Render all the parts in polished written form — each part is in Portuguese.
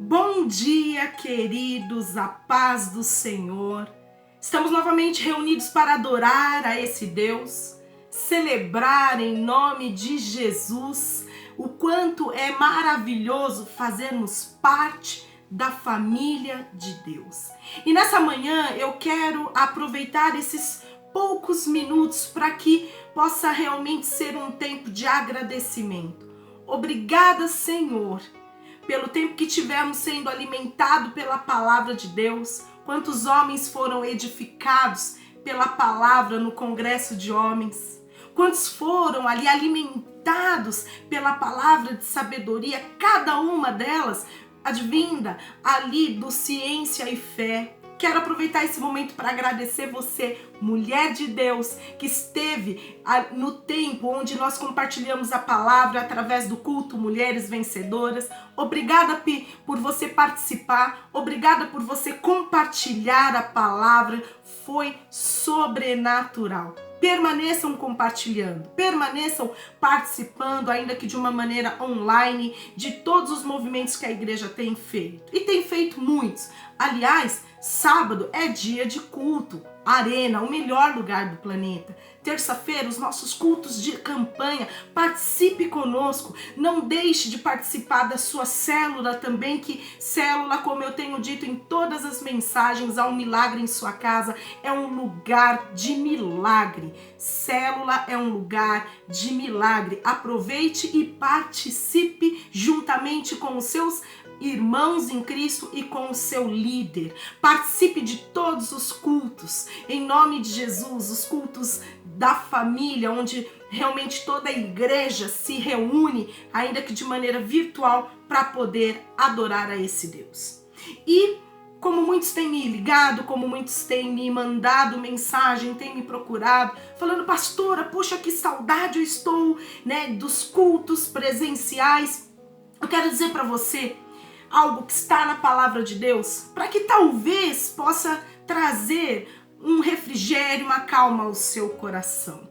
Bom dia, queridos, a paz do Senhor. Estamos novamente reunidos para adorar a esse Deus, celebrar em nome de Jesus o quanto é maravilhoso fazermos parte da família de Deus. E nessa manhã eu quero aproveitar esses poucos minutos para que possa realmente ser um tempo de agradecimento. Obrigada, Senhor, pelo tempo que tivemos sendo alimentado pela palavra de Deus, quantos homens foram edificados pela palavra no congresso de homens, quantos foram ali alimentados pela palavra de sabedoria, cada uma delas advinda ali do Ciência e Fé. Quero aproveitar esse momento para agradecer você, mulher de Deus, que esteve no tempo onde nós compartilhamos a palavra através do culto Mulheres Vencedoras. Obrigada por você participar, obrigada por você compartilhar a palavra, foi sobrenatural. Permaneçam compartilhando, permaneçam participando, ainda que de uma maneira online, de todos os movimentos que a igreja tem feito. E tem feito muitos. Aliás, sábado é dia de culto, Arena, o melhor lugar do planeta. Terça-feira, os nossos cultos de campanha. Participe conosco, não deixe de participar da sua célula também, que célula, como eu tenho dito em todas as mensagens, há um milagre em sua casa, é um lugar de milagre. Célula é um lugar de milagre. Aproveite e participe juntamente com os seus irmãos em Cristo e com o seu líder. Participe de todos os cultos, em nome de Jesus, os cultos da família, onde realmente toda a igreja se reúne, ainda que de maneira virtual, para poder adorar a esse Deus. E como muitos têm me ligado, como muitos têm me mandado mensagem, têm me procurado, falando: pastora, poxa, que saudade eu estou, dos cultos presenciais. Eu quero dizer para você algo que está na palavra de Deus, para que talvez possa trazer um refrigério, uma calma ao seu coração.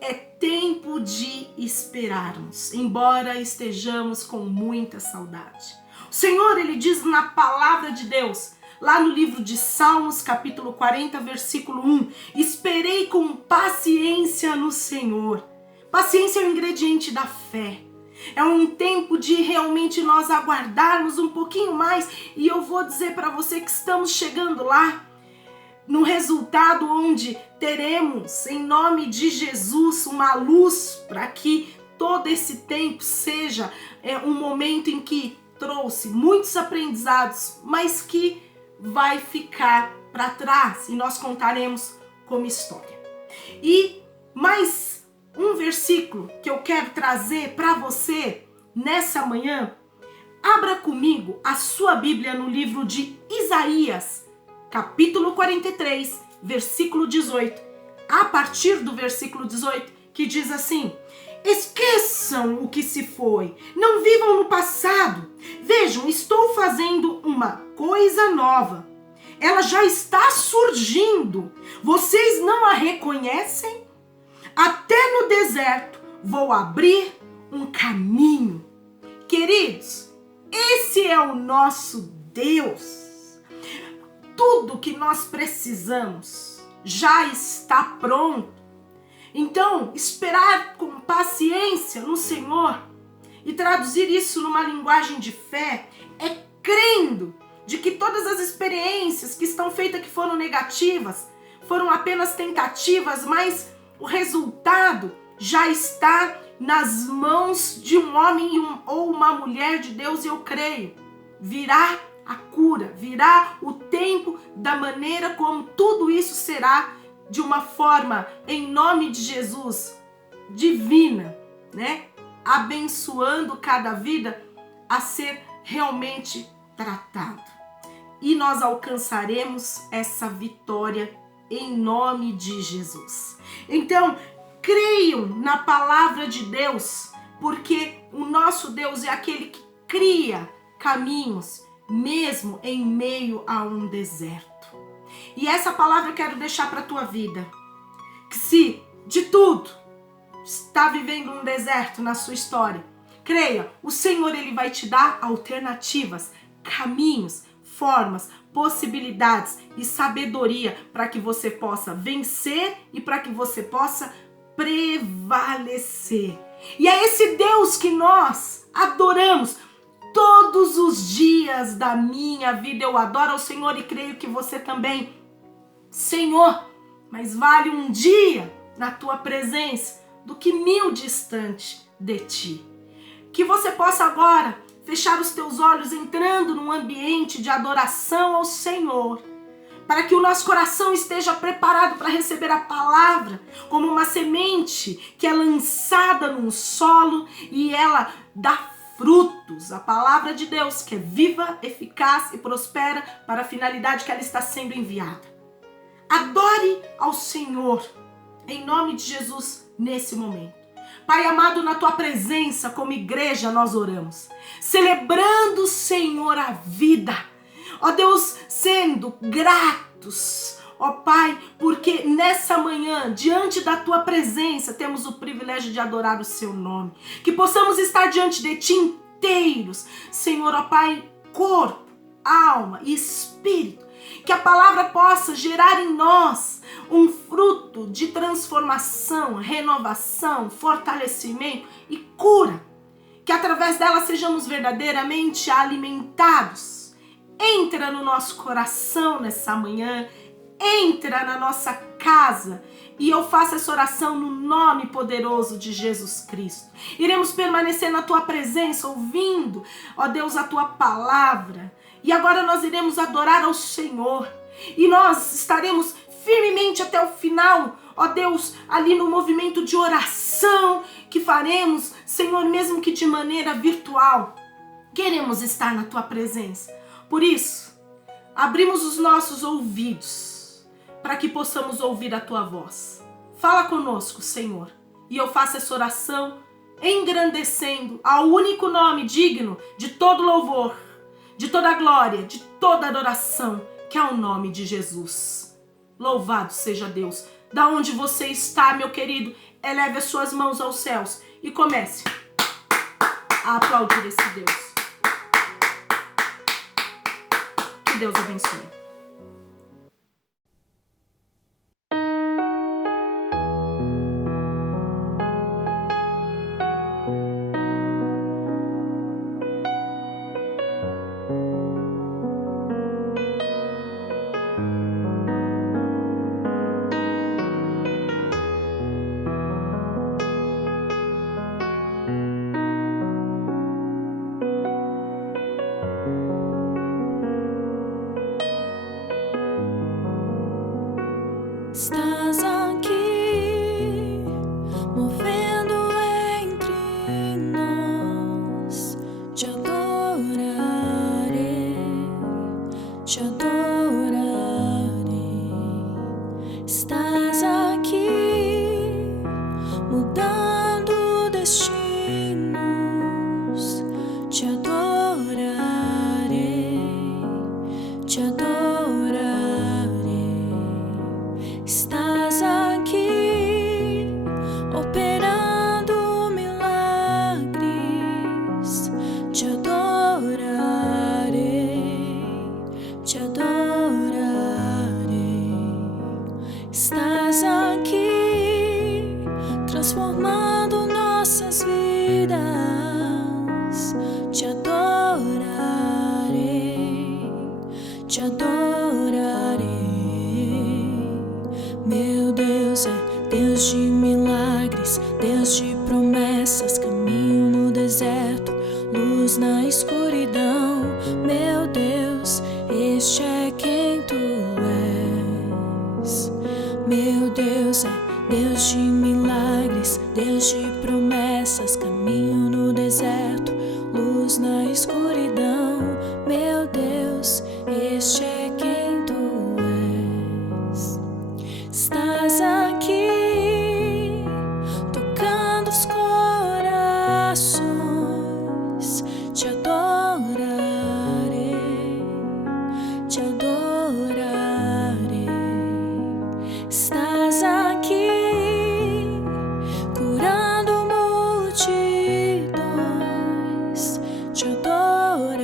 É tempo de esperarmos, embora estejamos com muita saudade. O Senhor, Ele diz na palavra de Deus, lá no livro de Salmos, capítulo 40, versículo 1, esperei com paciência no Senhor. Paciência é o ingrediente da fé. É um tempo de realmente nós aguardarmos um pouquinho mais, e eu vou dizer para você que estamos chegando lá, no resultado onde teremos, em nome de Jesus, uma luz para que todo esse tempo seja um momento em que trouxe muitos aprendizados, mas que vai ficar para trás e nós contaremos como história. E mais um versículo que eu quero trazer para você nessa manhã. Abra comigo a sua Bíblia no livro de Isaías, capítulo 43, versículo 18. A partir do versículo 18, que diz assim: esqueçam o que se foi, não vivam no passado. Vejam, estou fazendo uma coisa nova. Ela já está surgindo. Vocês não a reconhecem? Até no deserto vou abrir um caminho. Queridos, esse é o nosso Deus. Tudo que nós precisamos já está pronto. Então, esperar com paciência no Senhor e traduzir isso numa linguagem de fé é crendo de que todas as experiências que estão feitas, que foram negativas, foram apenas tentativas, mas o resultado já está nas mãos de um homem ou uma mulher de Deus, e eu creio. Virá a cura, virá o tempo da maneira como tudo isso será de uma forma, em nome de Jesus, divina, abençoando cada vida a ser realmente tratado. E nós alcançaremos essa vitória em nome de Jesus. Então, creiam na palavra de Deus, porque o nosso Deus é aquele que cria caminhos, mesmo em meio a um deserto. E essa palavra eu quero deixar para a tua vida. Que se de tudo está vivendo um deserto na sua história, creia, o Senhor, Ele vai te dar alternativas caminhos, formas, possibilidades e sabedoria para que você possa vencer e para que você possa prevalecer. E é esse Deus que nós adoramos. Todos os dias da minha vida eu adoro ao Senhor e creio que você também. Senhor, mas vale um dia na tua presença do que 1000 distante de ti. Que você possa agora fechar os teus olhos entrando num ambiente de adoração ao Senhor, para que o nosso coração esteja preparado para receber a palavra como uma semente que é lançada num solo e ela dá frutos. A palavra de Deus que é viva, eficaz e prospera para a finalidade que ela está sendo enviada. Adore ao Senhor em nome de Jesus nesse momento. Pai amado, na tua presença como igreja nós oramos, celebrando, Senhor, a vida. Ó Deus, sendo gratos, ó Pai, porque nessa manhã, diante da tua presença, temos o privilégio de adorar o seu nome. Que possamos estar diante de ti inteiros, Senhor, ó Pai, corpo, alma e espírito. Que a palavra possa gerar em nós um fruto de transformação, renovação, fortalecimento e cura. Que através dela sejamos verdadeiramente alimentados. Entra no nosso coração nessa manhã, entra na nossa casa e eu faço essa oração no nome poderoso de Jesus Cristo. Iremos permanecer na tua presença, ouvindo, ó Deus, a tua palavra. E agora nós iremos adorar ao Senhor. E nós estaremos firmemente até o final, ó Deus, ali no movimento de oração que faremos, Senhor, mesmo que de maneira virtual. Queremos estar na tua presença. Por isso, abrimos os nossos ouvidos para que possamos ouvir a tua voz. Fala conosco, Senhor. E eu faço essa oração engrandecendo ao único nome digno de todo louvor, de toda glória, de toda adoração, que é o nome de Jesus. Louvado seja Deus. Da onde você está, meu querido, eleve as suas mãos aos céus e comece a aplaudir esse Deus. Que Deus abençoe. Estás aqui, movendo entre nós. Te adorarei, te adorarei. Estás aqui, mudando destinos. Te adorarei, te adorarei. Estás aqui, operando milagres. Te adorarei, te adorarei. Estás aqui, transformando nossas vidas. Te adorarei, te adorarei. Meu Deus é Deus de milagres, Deus de promessas, caminho no deserto, luz na escuridão. Meu Deus, este é quem tu és. Meu Deus é Deus de milagres, Deus de promessas, caminho no deserto, luz na escuridão. Meu Deus, este é quem tu és. Estás aqui, tocando os corações. Te adorarei, te adorarei. Estás aqui, curando multidões. Te adorarei,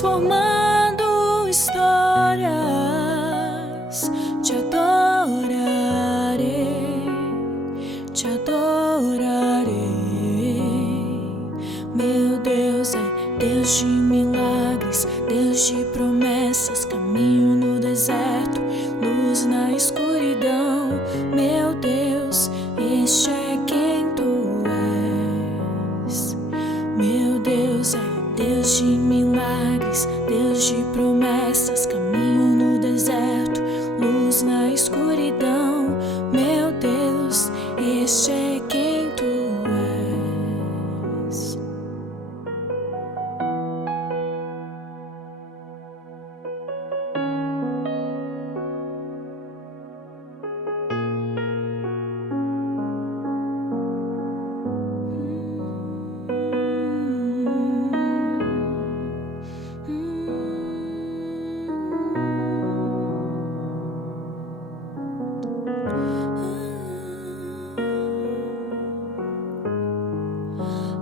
transformando histórias. Te adorarei, te adorarei. Meu Deus é Deus de milagres, Deus de promessas, caminho no deserto, luz na escuridão. Meu Deus, este é quem tu és. Meu Deus é Deus de milagres, Deus de promessas, caminho no deserto, luz na escuridão. Meu Deus, este é quem tu és.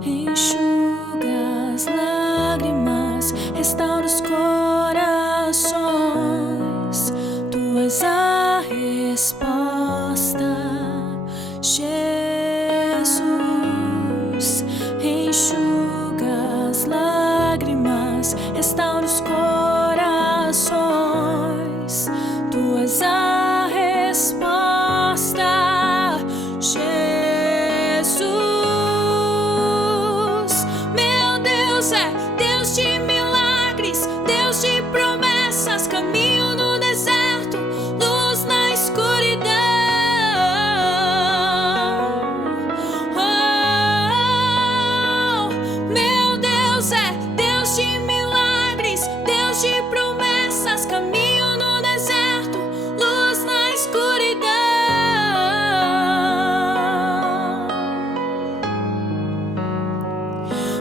Enxuga as lágrimas, restaura os corações. Tu és a resposta, Jesus. Enxuga as lágrimas, restaura os corações. Tu és a resposta, Jesus. É Deus de milagres, Deus de promessas, caminho no deserto, luz na escuridão. Oh, meu Deus é Deus de milagres, Deus de promessas, caminho no deserto, luz na escuridão.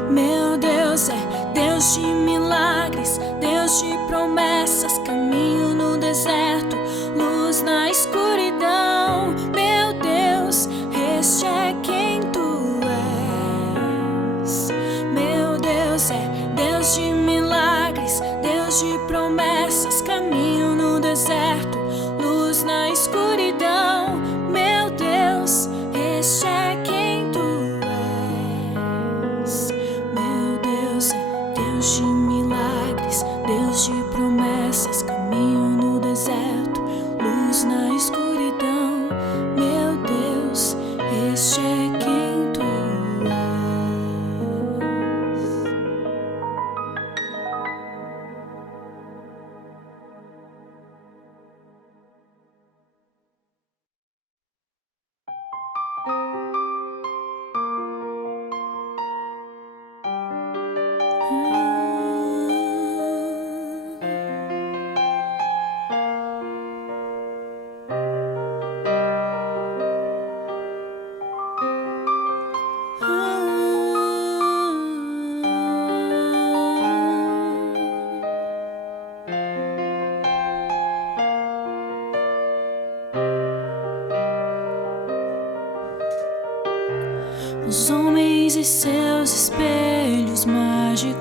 Meu Deus é Deus de milagres, Deus de promessas, caminho no deserto, luz na escuridão. Meu Deus, este é quem tu és. Meu Deus é Deus de milagres, Deus de promessas, caminho no deserto, luz na escuridão. Meu Deus, este é quem tu és. Meu Deus é Deus de milagres, Deus de promessas, caminho no deserto, luz na escuridão. Meu Deus, este é quem tu és. Os homens e seus espelhos mágicos,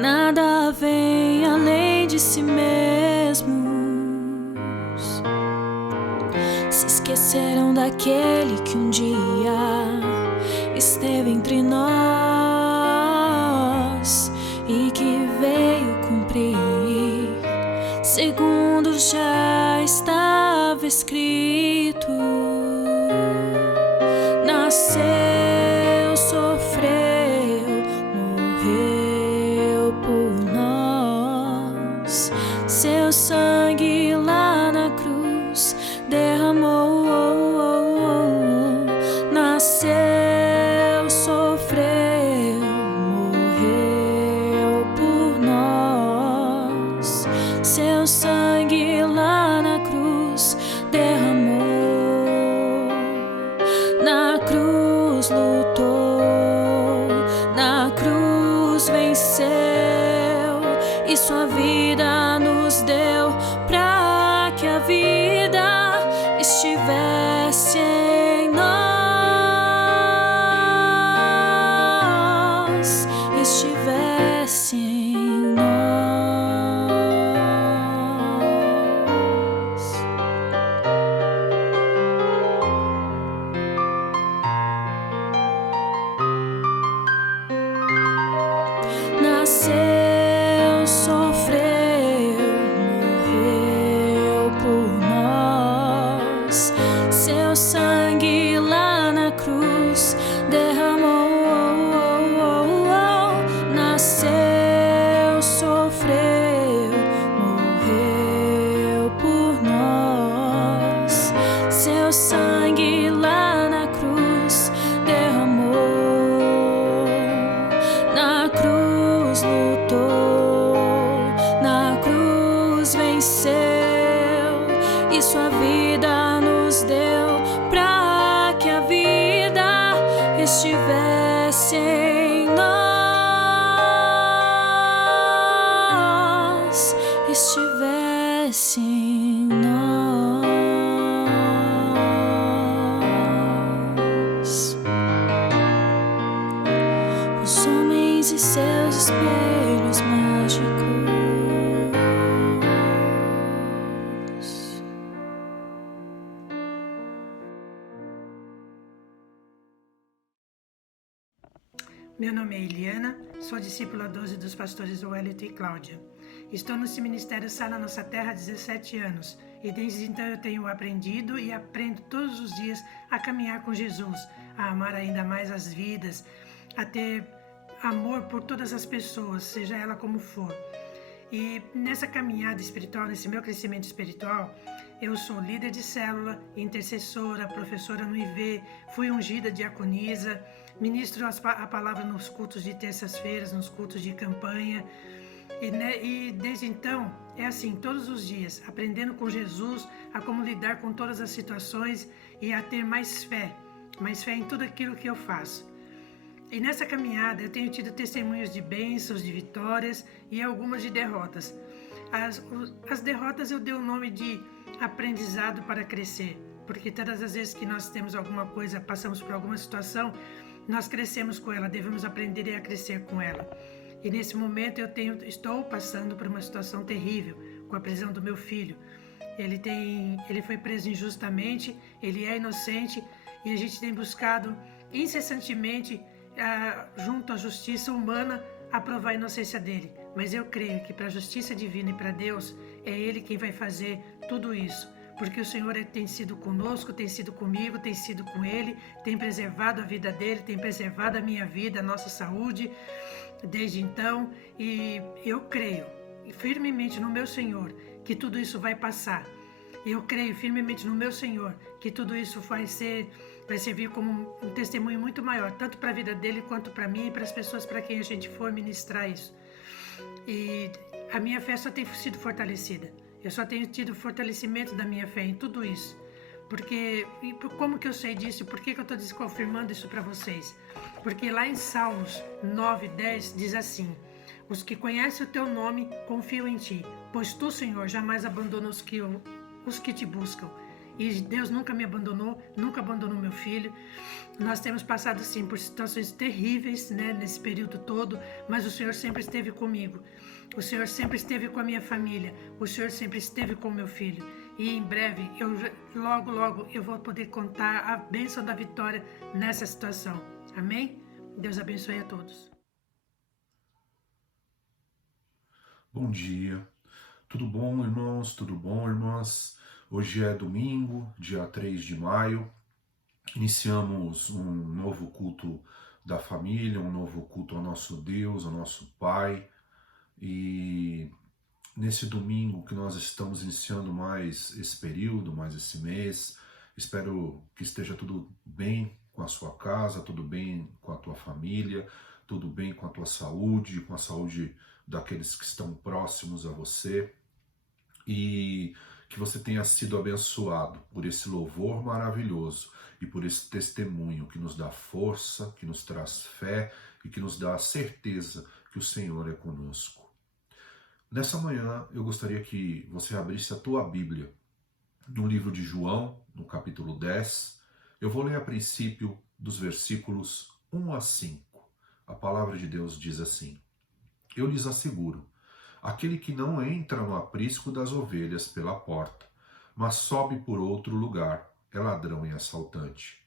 nada vem além de si mesmos. Se esqueceram daquele que um dia esteve entre nós e que veio cumprir segundo já estava escrito. Nasceu, sofreu, morreu por nós. Seu sangue lá na cruz derramou. Nasceu, sofreu, morreu por nós. Seu sangue lá na cruz derramou. Na cruz lutou, na cruz venceu e sua vida nos deu pra que a vida estivesse em nós. venceu e sua vida nos deu para que a vida estivesse em nós, estivesse em nós. Os homens e seus espelhos mágicos. Meu nome é Eliana, sou discípula 12 dos pastores Wellington e Cláudia. Estou nesse ministério Sal na Nossa Terra há 17 anos e desde então eu tenho aprendido e aprendo todos os dias a caminhar com Jesus, a amar ainda mais as vidas, a ter amor por todas as pessoas, seja ela como for. E nessa caminhada espiritual, nesse meu crescimento espiritual, eu sou líder de célula, intercessora, professora no IV, fui ungida diaconisa, ministro a palavra nos cultos de terças-feiras, nos cultos de campanha. E desde então, é assim, todos os dias, aprendendo com Jesus a como lidar com todas as situações e a ter mais fé em tudo aquilo que eu faço. E nessa caminhada eu tenho tido testemunhos de bênçãos, de vitórias e algumas de derrotas. As derrotas eu dei o nome de aprendizado para crescer, porque todas as vezes que nós temos alguma coisa, passamos por alguma situação, nós crescemos com ela, devemos aprender a crescer com ela. E nesse momento estou passando por uma situação terrível, com a prisão do meu filho. Ele foi preso injustamente, ele é inocente e a gente tem buscado incessantemente, junto à justiça humana, a provar a inocência dele. Mas eu creio que para a justiça divina e para Deus, é Ele quem vai fazer tudo isso. Porque o Senhor tem sido conosco, tem sido comigo, tem sido com Ele, tem preservado a vida dele, tem preservado a minha vida, a nossa saúde, desde então. E eu creio firmemente no meu Senhor que tudo isso vai passar. Eu creio firmemente no meu Senhor que tudo isso vai servir como um testemunho muito maior, tanto para a vida dele quanto para mim e para as pessoas para quem a gente for ministrar isso. E a minha fé só tem sido fortalecida. Eu só tenho tido fortalecimento da minha fé em tudo isso. Como que eu sei disso? E por que eu estou desconfirmando isso para vocês? Porque lá em Salmos 9:10 diz assim: os que conhecem o teu nome confiam em ti, pois tu, Senhor, jamais abandona os que te buscam. E Deus nunca me abandonou, nunca abandonou meu filho. Nós temos passado sim por situações terríveis, né, nesse período todo, mas o Senhor sempre esteve comigo. O Senhor sempre esteve com a minha família. O Senhor sempre esteve com o meu filho. E em breve, logo eu vou poder contar a bênção da vitória nessa situação. Amém? Deus abençoe a todos. Bom dia. Tudo bom, irmãos? Tudo bom, irmãs? Hoje é domingo, dia 3 de maio. Iniciamos um novo culto da família, um novo culto ao nosso Deus, ao nosso Pai. E nesse domingo que nós estamos iniciando mais esse período, mais esse mês, espero que esteja tudo bem com a sua casa, tudo bem com a tua família, tudo bem com a tua saúde, com a saúde daqueles que estão próximos a você, e que você tenha sido abençoado por esse louvor maravilhoso e por esse testemunho que nos dá força, que nos traz fé e que nos dá a certeza que o Senhor é conosco. Nessa manhã eu gostaria que você abrisse a tua Bíblia no livro de João, no capítulo 10. Eu vou ler a princípio dos versículos 1 a 5. A palavra de Deus diz assim: eu lhes asseguro, aquele que não entra no aprisco das ovelhas pela porta, mas sobe por outro lugar, é ladrão e assaltante.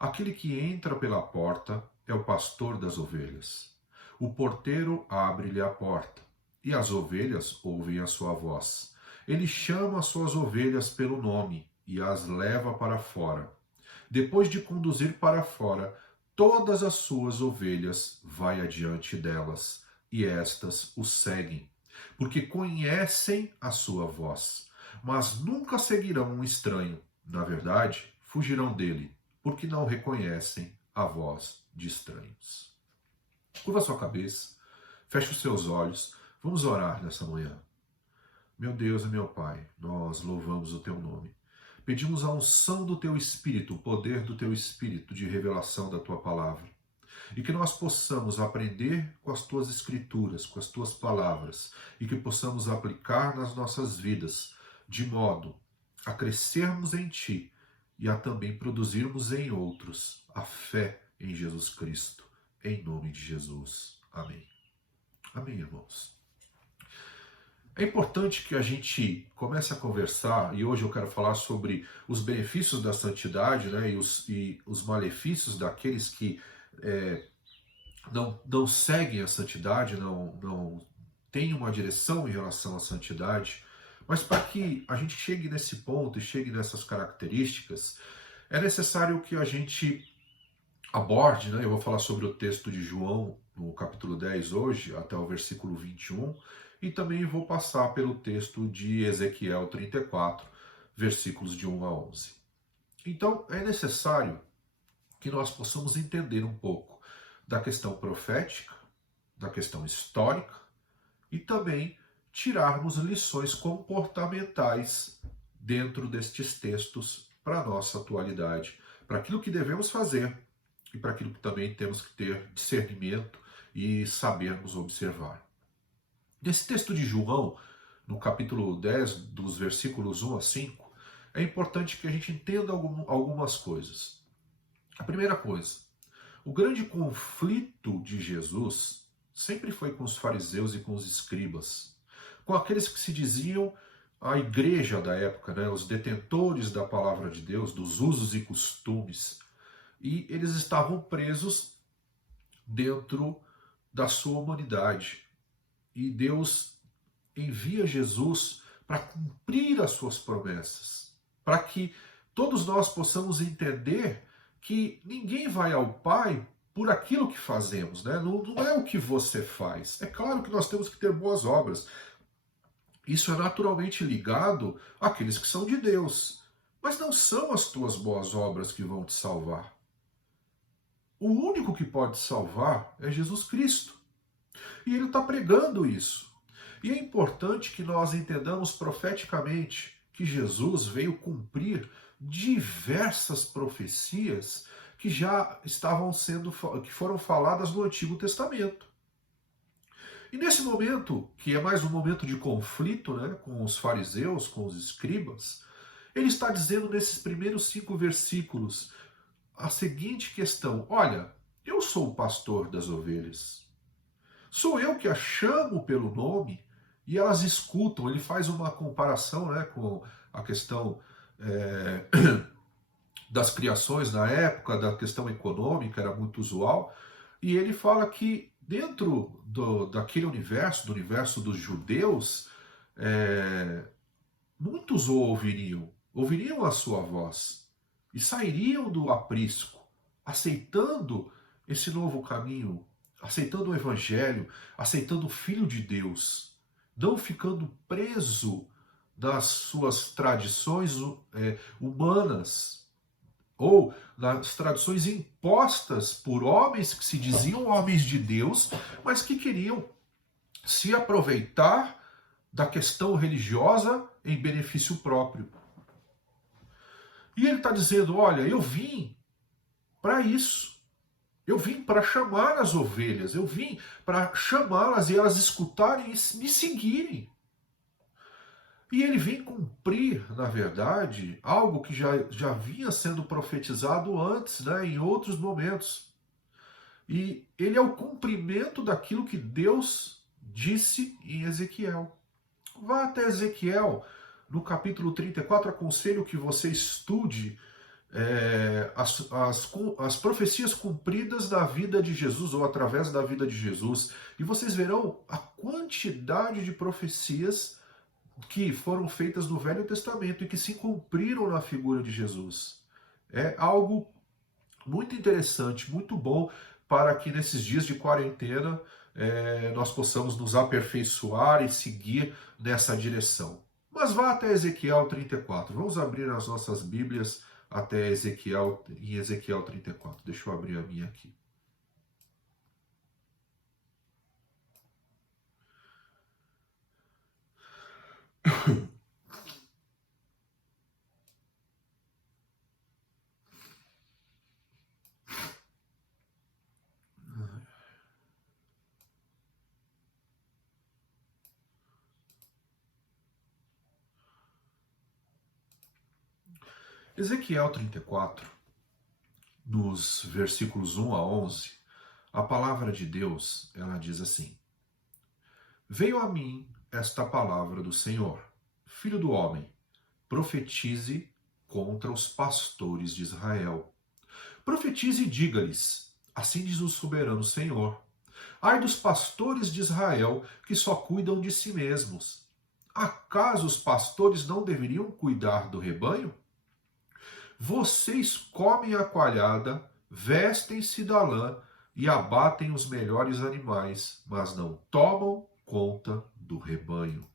Aquele que entra pela porta é o pastor das ovelhas. O porteiro abre-lhe a porta, e as ovelhas ouvem a sua voz. Ele chama as suas ovelhas pelo nome e as leva para fora. Depois de conduzir para fora todas as suas ovelhas, vai adiante delas, e estas o seguem, porque conhecem a sua voz, mas nunca seguirão um estranho. Na verdade, fugirão dele, porque não reconhecem a voz de estranhos. Curva sua cabeça, feche os seus olhos, vamos orar nessa manhã. Meu Deus e meu Pai, nós louvamos o Teu nome. Pedimos a unção do Teu Espírito, o poder do Teu Espírito de revelação da Tua palavra. E que nós possamos aprender com as Tuas Escrituras, com as Tuas palavras, e que possamos aplicar nas nossas vidas, de modo a crescermos em Ti e a também produzirmos em outros a fé em Jesus Cristo. Em nome de Jesus. Amém. Amém, irmãos. É importante que a gente comece a conversar, e hoje eu quero falar sobre os benefícios da santidade, né, e os malefícios daqueles que não seguem a santidade, não têm uma direção em relação à santidade. Mas para que a gente chegue nesse ponto e chegue nessas características, é necessário que a gente aborde, né? Eu vou falar sobre o texto de João, no capítulo 10 hoje, até o versículo 21, e também vou passar pelo texto de Ezequiel 34, versículos de 1 a 11. Então, é necessário que nós possamos entender um pouco da questão profética, da questão histórica, e também tirarmos lições comportamentais dentro destes textos para a nossa atualidade, para aquilo que devemos fazer e para aquilo que também temos que ter discernimento e sabermos observar. Nesse texto de João, no capítulo 10, dos versículos 1 a 5, é importante que a gente entenda algumas coisas. A primeira coisa, o grande conflito de Jesus sempre foi com os fariseus e com os escribas, com aqueles que se diziam a igreja da época, né, os detentores da palavra de Deus, dos usos e costumes, e eles estavam presos dentro da sua humanidade. E Deus envia Jesus para cumprir as suas promessas, para que todos nós possamos entender que ninguém vai ao Pai por aquilo que fazemos, né? Não é o que você faz. É claro que nós temos que ter boas obras. Isso é naturalmente ligado àqueles que são de Deus. Mas não são as tuas boas obras que vão te salvar. O único que pode salvar é Jesus Cristo. E ele está pregando isso. E é importante que nós entendamos profeticamente que Jesus veio cumprir diversas profecias que já que foram faladas no Antigo Testamento. E nesse momento, que é mais um momento de conflito, né, com os fariseus, com os escribas, ele está dizendo nesses primeiros 5 versículos a seguinte questão: olha, eu sou o pastor das ovelhas. Sou eu que as chamo pelo nome e elas escutam. Ele faz uma comparação, né, com a questão das criações na época, da questão econômica, era muito usual. E ele fala que dentro daquele universo, do universo dos judeus, muitos o ouviriam a sua voz e sairiam do aprisco, aceitando esse novo caminho, aceitando o Evangelho, aceitando o Filho de Deus, não ficando preso nas suas tradições humanas ou nas tradições impostas por homens que se diziam homens de Deus, mas que queriam se aproveitar da questão religiosa em benefício próprio. E ele está dizendo, olha, eu vim para isso. Eu vim para chamar as ovelhas, eu vim para chamá-las e elas escutarem e me seguirem. E ele vem cumprir, na verdade, algo que já vinha sendo profetizado antes, né, em outros momentos. E ele é o cumprimento daquilo que Deus disse em Ezequiel. Vá até Ezequiel, no capítulo 34, aconselho que você estude as profecias cumpridas na vida de Jesus, ou através da vida de Jesus, e vocês verão a quantidade de profecias que foram feitas no Velho Testamento e que se cumpriram na figura de Jesus. É algo muito interessante, muito bom, para que nesses dias de quarentena nós possamos nos aperfeiçoar e seguir nessa direção. Mas vá até Ezequiel 34. Vamos abrir as nossas Bíblias até Ezequiel, em Ezequiel 34. Deixa eu abrir a minha aqui. Ezequiel 34, nos versículos 1 a 11, a palavra de Deus, ela diz assim: Veio a mim esta palavra do Senhor, filho do homem, profetize contra os pastores de Israel. Profetize e diga-lhes, assim diz o soberano Senhor: Ai dos pastores de Israel que só cuidam de si mesmos. Acaso os pastores não deveriam cuidar do rebanho? Vocês comem a coalhada, vestem-se da lã e abatem os melhores animais, mas não tomam conta do rebanho.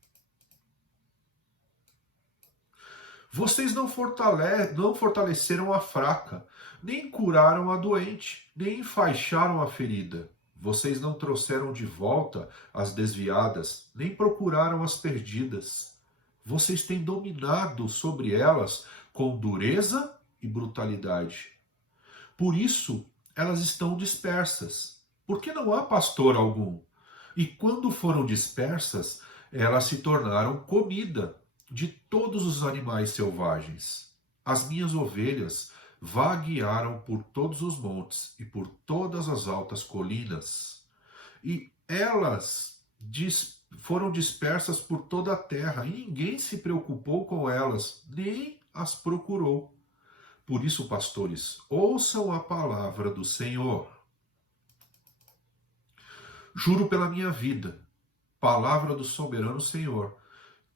Vocês não fortaleceram a fraca, nem curaram a doente, nem enfaixaram a ferida. Vocês não trouxeram de volta as desviadas, nem procuraram as perdidas. Vocês têm dominado sobre elas com dureza e brutalidade. Por isso, elas estão dispersas, porque não há pastor algum. E quando foram dispersas, elas se tornaram comida de todos os animais selvagens. As minhas ovelhas vaguearam por todos os montes e por todas as altas colinas. E elas foram dispersas por toda a terra, e ninguém se preocupou com elas, nem as procurou. Por isso, pastores, ouçam a palavra do Senhor. Juro pela minha vida, palavra do soberano Senhor,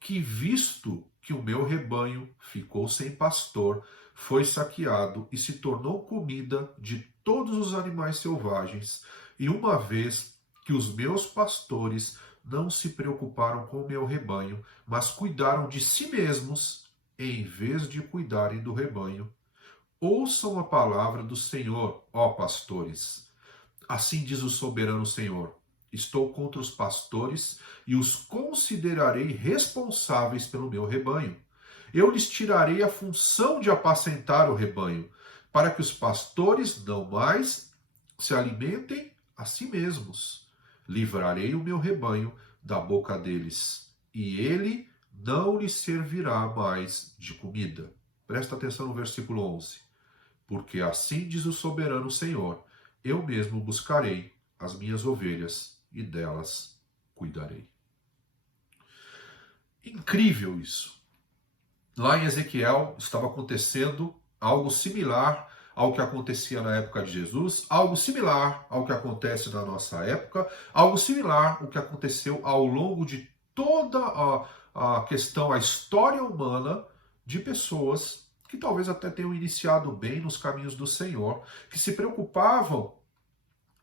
que visto que o meu rebanho ficou sem pastor, foi saqueado e se tornou comida de todos os animais selvagens, e uma vez que os meus pastores não se preocuparam com o meu rebanho, mas cuidaram de si mesmos, em vez de cuidarem do rebanho. Ouçam a palavra do Senhor, ó pastores. Assim diz o soberano Senhor: Estou contra os pastores e os considerarei responsáveis pelo meu rebanho. Eu lhes tirarei a função de apacentar o rebanho, para que os pastores não mais se alimentem a si mesmos. Livrarei o meu rebanho da boca deles, e ele não lhes servirá mais de comida. Presta atenção no versículo 11. Porque assim diz o soberano Senhor: Eu mesmo buscarei as minhas ovelhas e delas cuidarei. Incrível isso. Lá em Ezequiel estava acontecendo algo similar ao que acontecia na época de Jesus, algo similar ao que acontece na nossa época, algo similar ao que aconteceu ao longo de toda a questão, a história humana de pessoas que talvez até tenham iniciado bem nos caminhos do Senhor, que se preocupavam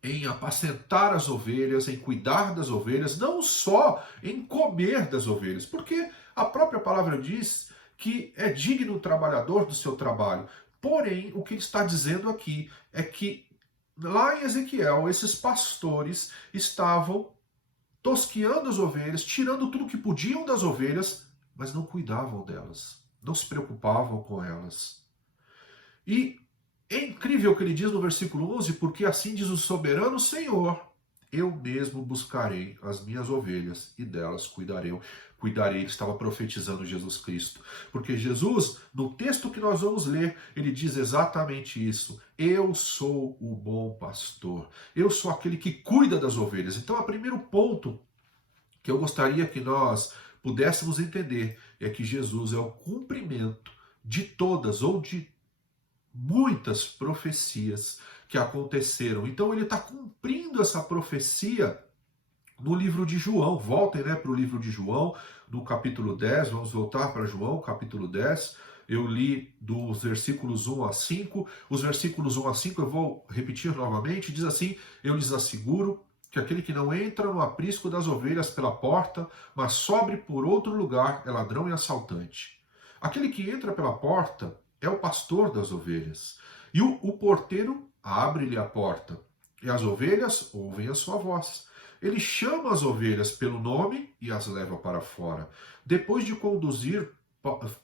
em apacentar as ovelhas, em cuidar das ovelhas, não só em comer das ovelhas, porque a própria palavra diz que é digno o trabalhador do seu trabalho. Porém, o que ele está dizendo aqui é que lá em Ezequiel, esses pastores estavam tosqueando as ovelhas, tirando tudo que podiam das ovelhas, mas não cuidavam delas, não se preocupavam com elas. E é incrível o que ele diz no versículo 11, porque assim diz o soberano Senhor: Eu mesmo buscarei as minhas ovelhas e delas cuidarei. Ele estava profetizando Jesus Cristo. Porque Jesus, no texto que nós vamos ler, ele diz exatamente isso: Eu sou o bom pastor. Eu sou aquele que cuida das ovelhas. Então, o primeiro ponto que eu gostaria que nós pudéssemos entender é que Jesus é o cumprimento de todas ou de muitas profecias que aconteceram. Então ele está cumprindo essa profecia no livro de João. Voltem para o livro de João, no capítulo 10, vamos voltar para João, capítulo 10. Eu li dos versículos 1 a 5. Os versículos 1 a 5 eu vou repetir novamente. Diz assim: Eu lhes asseguro que aquele que não entra no aprisco das ovelhas pela porta, mas sobe por outro lugar, é ladrão e assaltante. Aquele que entra pela porta é o pastor das ovelhas. E o porteiro abre-lhe a porta, e as ovelhas ouvem a sua voz. Ele chama as ovelhas pelo nome e as leva para fora, depois de conduzir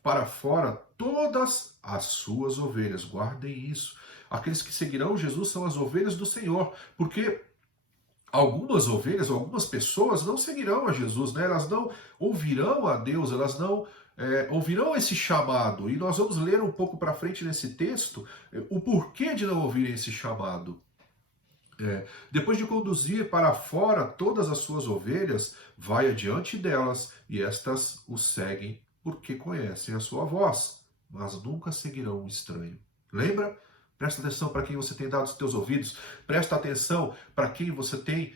para fora todas as suas ovelhas. Guardem isso. Aqueles que seguirão Jesus são as ovelhas do Senhor, porque algumas ovelhas, algumas pessoas não seguirão a Jesus, né? Elas não ouvirão a Deus, elas não ouvirão esse chamado. E nós vamos ler um pouco para frente nesse texto o porquê de não ouvirem esse chamado. Depois de conduzir para fora todas as suas ovelhas, vai adiante delas, e estas o seguem porque conhecem a sua voz, mas nunca seguirão um estranho. Lembra? Presta atenção para quem você tem dado os teus ouvidos, presta atenção para quem você tem,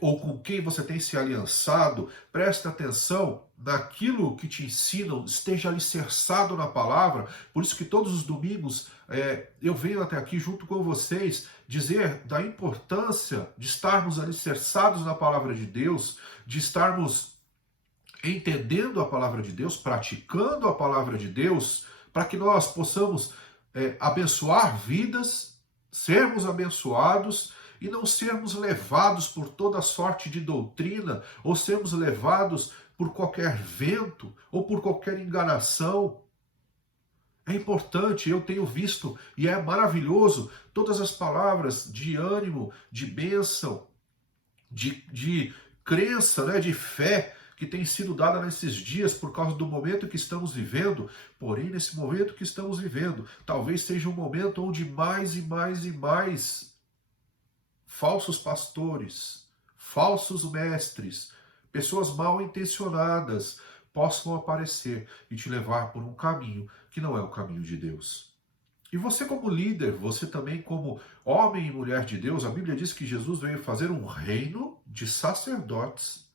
ou com quem você tem se aliançado, presta atenção naquilo que te ensinam, esteja alicerçado na palavra. Por isso que todos os domingos eu venho até aqui junto com vocês dizer da importância de estarmos alicerçados na palavra de Deus, de estarmos entendendo a palavra de Deus, praticando a palavra de Deus, para que nós possamos abençoar vidas, sermos abençoados e não sermos levados por toda sorte de doutrina, ou sermos levados por qualquer vento ou por qualquer enganação. É importante, eu tenho visto, e é maravilhoso, todas as palavras de ânimo, de bênção, de crença, né, de fé, que tem sido dada nesses dias por causa do momento que estamos vivendo. Porém, nesse momento que estamos vivendo, talvez seja um momento onde mais e mais e mais falsos pastores, falsos mestres, pessoas mal intencionadas possam aparecer e te levar por um caminho que não é o caminho de Deus. E você como líder, você também como homem e mulher de Deus, a Bíblia diz que Jesus veio fazer um reino de sacerdotes.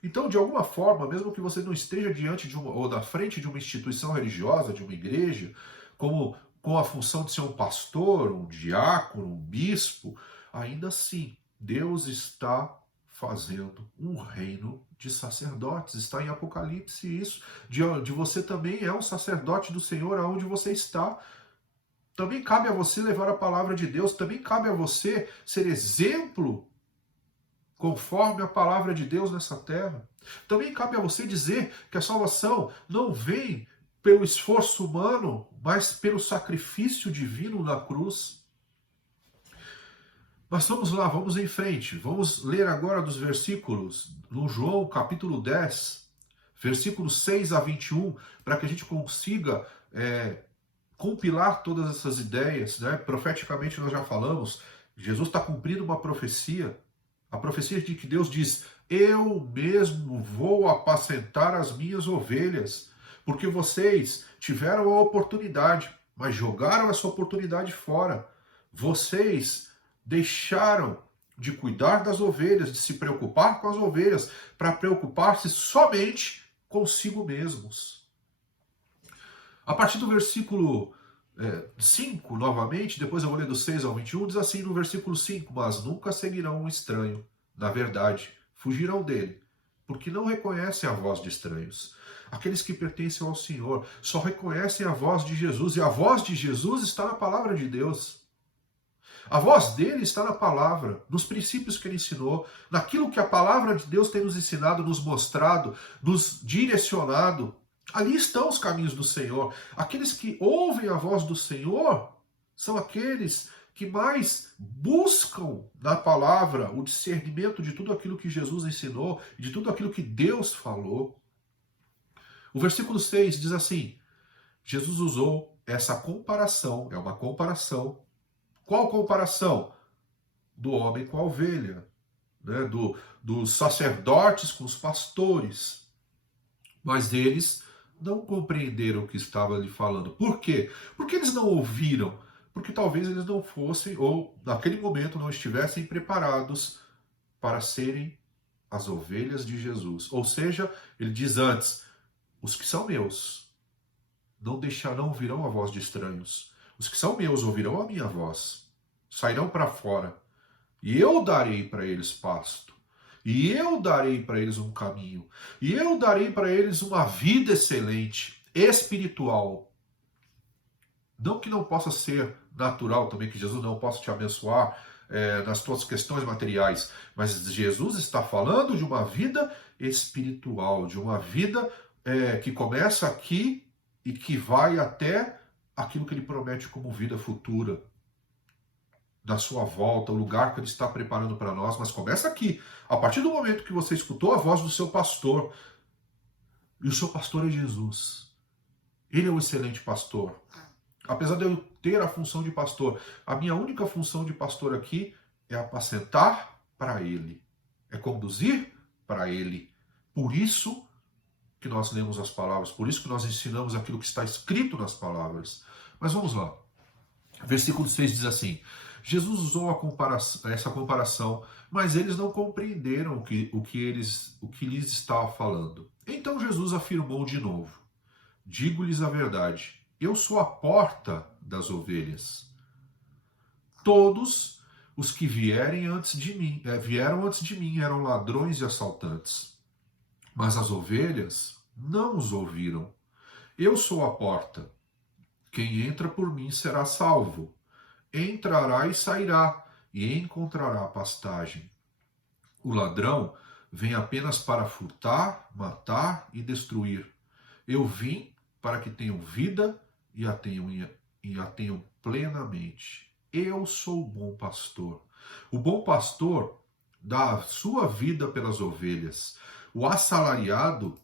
Então, de alguma forma, mesmo que você não esteja diante de ou na frente de uma instituição religiosa, de uma igreja, com a função de ser um pastor, um diácono, um bispo, ainda assim, Deus está fazendo um reino de sacerdotes. Está em Apocalipse isso, de você também é um sacerdote do Senhor aonde você está. Também cabe a você levar a palavra de Deus, também cabe a você ser exemplo conforme a palavra de Deus nessa terra. Também cabe a você dizer que a salvação não vem pelo esforço humano, mas pelo sacrifício divino na cruz. Mas vamos lá, vamos em frente. Vamos ler agora dos versículos, no João capítulo 10, versículos 6 a 21, para que a gente consiga compilar todas essas ideias, né? Profeticamente nós já falamos, Jesus está cumprindo uma profecia. A profecia de que Deus diz: eu mesmo vou apacentar as minhas ovelhas, porque vocês tiveram a oportunidade, mas jogaram essa oportunidade fora. Vocês deixaram de cuidar das ovelhas, de se preocupar com as ovelhas, para preocupar-se somente consigo mesmos. A partir do versículo 5, novamente, depois eu vou ler do 6 ao 21, diz assim no versículo 5, mas nunca seguirão um estranho, na verdade, fugirão dele, porque não reconhecem a voz de estranhos. Aqueles que pertencem ao Senhor só reconhecem a voz de Jesus, e a voz de Jesus está na palavra de Deus. A voz dele está na palavra, nos princípios que ele ensinou, naquilo que a palavra de Deus tem nos ensinado, nos mostrado, nos direcionado. Ali estão os caminhos do Senhor. Aqueles que ouvem a voz do Senhor são aqueles que mais buscam na palavra o discernimento de tudo aquilo que Jesus ensinou, de tudo aquilo que Deus falou. O versículo 6 diz assim, Jesus usou essa comparação, é uma comparação. Qual comparação? Do homem com a ovelha, né? Dos sacerdotes com os pastores. Mas eles não compreenderam o que estava lhe falando. Por quê? Porque eles não ouviram. Porque talvez eles não fossem, ou naquele momento não estivessem preparados para serem as ovelhas de Jesus. Ou seja, ele diz antes, os que são meus não ouvirão a voz de estranhos. Os que são meus ouvirão a minha voz. Sairão para fora. E eu darei para eles pasto. E eu darei para eles um caminho. E eu darei para eles uma vida excelente, espiritual. Não que não possa ser natural também, que Jesus não possa te abençoar nas tuas questões materiais. Mas Jesus está falando de uma vida espiritual, de uma vida que começa aqui e que vai até aquilo que ele promete como vida futura. da sua volta, o lugar que Ele está preparando para nós, mas começa aqui. A partir do momento que você escutou a voz do seu pastor, e o seu pastor é Jesus. Ele é um excelente pastor. Apesar de eu ter a função de pastor, a minha única função de pastor aqui é apacentar para Ele, é conduzir para Ele. Por isso que nós lemos as palavras, por isso que nós ensinamos aquilo que está escrito nas palavras. Mas vamos lá. Versículo 6 diz assim: Jesus usou essa comparação, mas eles não compreenderam o que lhes estava falando. Então Jesus afirmou de novo: digo-lhes a verdade, eu sou a porta das ovelhas. Todos os que vieram antes de mim eram ladrões e assaltantes, mas as ovelhas não os ouviram. Eu sou a porta. Quem entra por mim será salvo. Entrará e sairá, e encontrará pastagem. O ladrão vem apenas para furtar, matar e destruir. Eu vim para que tenham vida e a tenham plenamente. Eu sou o bom pastor. O bom pastor dá a sua vida pelas ovelhas. O assalariado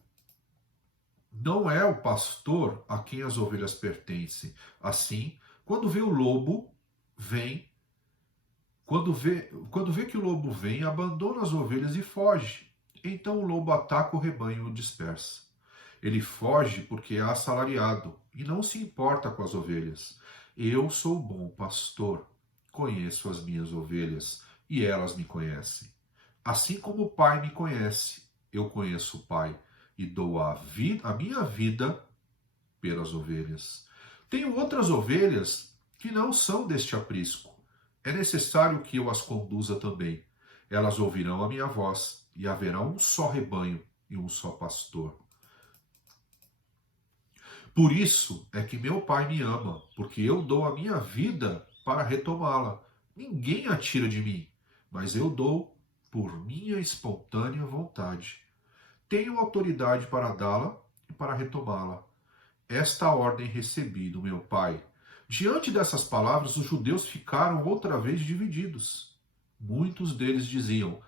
não é o pastor a quem as ovelhas pertencem. Assim, quando vê o lobo, quando vê que o lobo vem, abandona as ovelhas e foge. Então o lobo ataca o rebanho e o dispersa. Ele foge porque é assalariado e não se importa com as ovelhas. Eu sou o bom pastor, conheço as minhas ovelhas e elas me conhecem. Assim como o Pai me conhece, eu conheço o Pai e dou a minha vida pelas ovelhas. Tenho outras ovelhas que não são deste aprisco. É necessário que eu as conduza também. Elas ouvirão a minha voz e haverá um só rebanho e um só pastor. Por isso é que meu Pai me ama, porque eu dou a minha vida para retomá-la. Ninguém a tira de mim, mas eu dou por minha espontânea vontade. Tenho autoridade para dá-la e para retomá-la. Esta ordem recebi do meu Pai. Diante dessas palavras, os judeus ficaram outra vez divididos. Muitos deles diziam: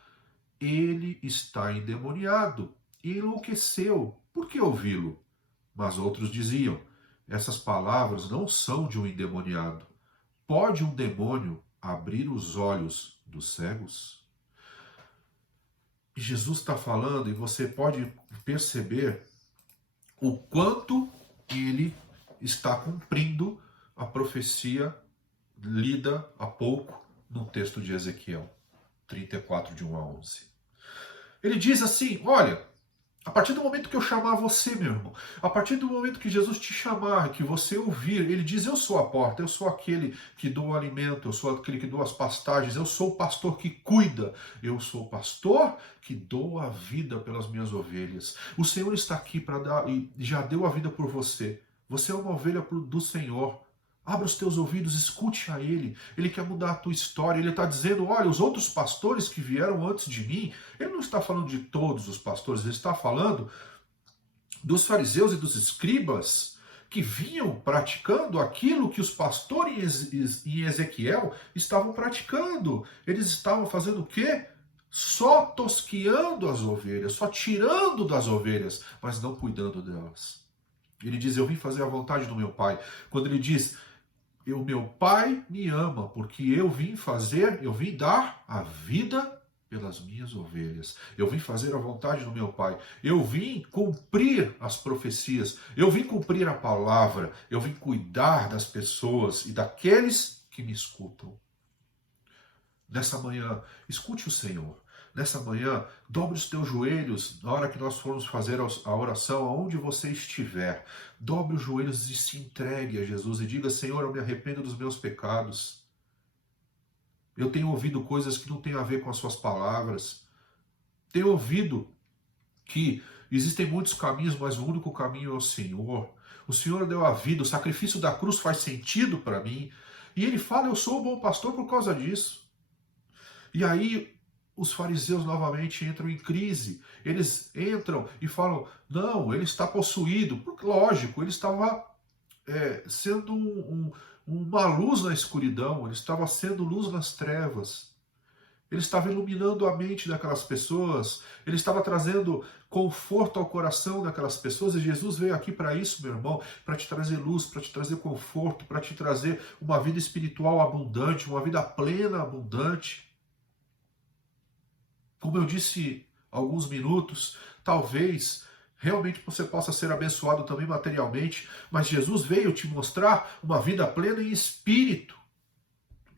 ele está endemoniado e enlouqueceu. Por que ouvi-lo? Mas outros diziam: essas palavras não são de um endemoniado. Pode um demônio abrir os olhos dos cegos? E Jesus está falando, e você pode perceber o quanto ele está cumprindo a profecia lida há pouco no texto de Ezequiel 34, de 1 a 11. Ele diz assim: olha, a partir do momento que eu chamar você, meu irmão, a partir do momento que Jesus te chamar, que você ouvir, ele diz: eu sou a porta, eu sou aquele que dou o alimento, eu sou aquele que dou as pastagens, eu sou o pastor que cuida, eu sou o pastor que dou a vida pelas minhas ovelhas. O Senhor está aqui para dar, e já deu a vida por você. Você é uma ovelha do Senhor. Abra os teus ouvidos, escute a Ele. Ele quer mudar a tua história. Ele está dizendo: olha, os outros pastores que vieram antes de mim, ele não está falando de todos os pastores, ele está falando dos fariseus e dos escribas que vinham praticando aquilo que os pastores em Ezequiel estavam praticando. Eles estavam fazendo o quê? Só tosqueando as ovelhas, só tirando das ovelhas, mas não cuidando delas. Ele diz: eu vim fazer a vontade do meu Pai. Quando ele diz: o meu Pai me ama, porque eu vim dar a vida pelas minhas ovelhas. Eu vim fazer a vontade do meu Pai. Eu vim cumprir as profecias. Eu vim cumprir a palavra. Eu vim cuidar das pessoas e daqueles que me escutam. Nessa manhã, escute o Senhor. Nessa manhã, dobre os teus joelhos na hora que nós formos fazer a oração, aonde você estiver. Dobre os joelhos e se entregue a Jesus e diga: Senhor, eu me arrependo dos meus pecados. Eu tenho ouvido coisas que não têm a ver com as suas palavras. Tenho ouvido que existem muitos caminhos, mas o único caminho é o Senhor. O Senhor deu a vida, o sacrifício da cruz faz sentido para mim. E ele fala: eu sou o bom pastor por causa disso. E aí os fariseus novamente entram em crise. Eles entram e falam: não, ele está possuído. Porque, lógico, ele estava sendo uma luz na escuridão, ele estava sendo luz nas trevas. Ele estava iluminando a mente daquelas pessoas, ele estava trazendo conforto ao coração daquelas pessoas, e Jesus veio aqui para isso, meu irmão, para te trazer luz, para te trazer conforto, para te trazer uma vida espiritual abundante, uma vida plena, abundante. Como eu disse há alguns minutos, talvez realmente você possa ser abençoado também materialmente, mas Jesus veio te mostrar uma vida plena em espírito.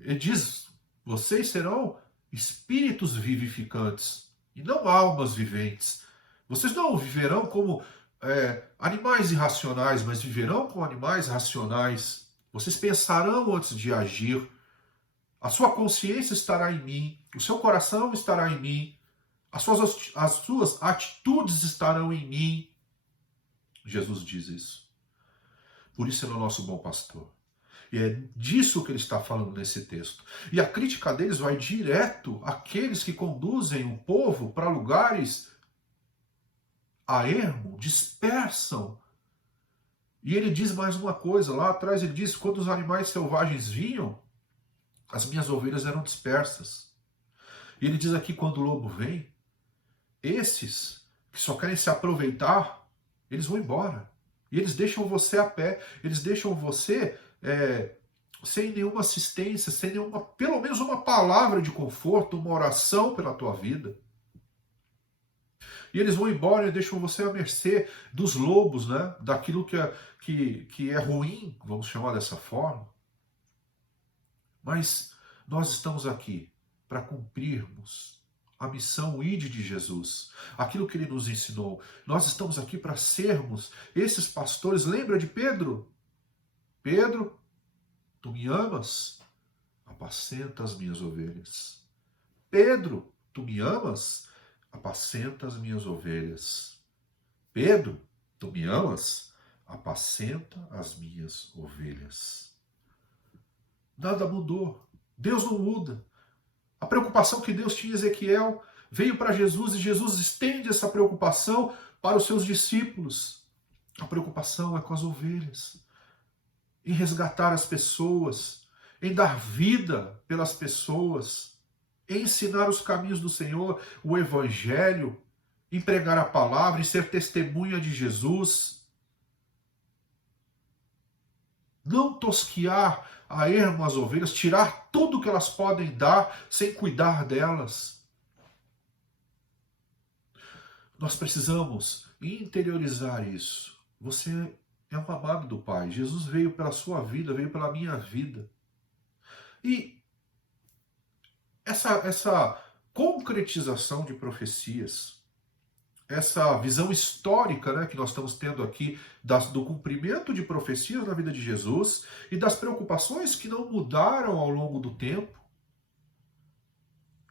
Ele diz, vocês serão espíritos vivificantes e não almas viventes. Vocês não viverão como animais irracionais, mas viverão como animais racionais. Vocês pensarão antes de agir. A sua consciência estará em mim, o seu coração estará em mim, as suas atitudes estarão em mim. Jesus diz isso. Por isso ele é o nosso bom pastor. E é disso que ele está falando nesse texto. E a crítica deles vai direto àqueles que conduzem o povo para lugares a ermo, dispersam. E ele diz mais uma coisa, lá atrás ele diz, quando os animais selvagens vinham, as minhas ovelhas eram dispersas. E ele diz aqui, quando o lobo vem, esses que só querem se aproveitar, eles vão embora. E eles deixam você a pé, eles deixam você sem nenhuma assistência, sem nenhuma, pelo menos uma palavra de conforto, uma oração pela tua vida. E eles vão embora e deixam você à mercê dos lobos, né? Daquilo que é ruim, vamos chamar dessa forma. Mas nós estamos aqui para cumprirmos a missão ide de Jesus, aquilo que ele nos ensinou. Nós estamos aqui para sermos esses pastores. Lembra de Pedro? Pedro, tu me amas? Apacenta as minhas ovelhas. Pedro, tu me amas? Apacenta as minhas ovelhas. Pedro, tu me amas? Apacenta as minhas ovelhas. Nada mudou. Deus não muda. A preocupação que Deus tinha em Ezequiel veio para Jesus e Jesus estende essa preocupação para os seus discípulos. A preocupação é com as ovelhas, em resgatar as pessoas, em dar vida pelas pessoas, em ensinar os caminhos do Senhor, o Evangelho, em pregar a palavra, em ser testemunha de Jesus. Não tosquiar a ermo as ovelhas, tirar tudo que elas podem dar sem cuidar delas. Nós precisamos interiorizar isso. Você é um amado do Pai. Jesus veio pela sua vida, veio pela minha vida. E essa concretização de profecias, essa visão histórica, né, que nós estamos tendo aqui do cumprimento de profecias na vida de Jesus e das preocupações que não mudaram ao longo do tempo.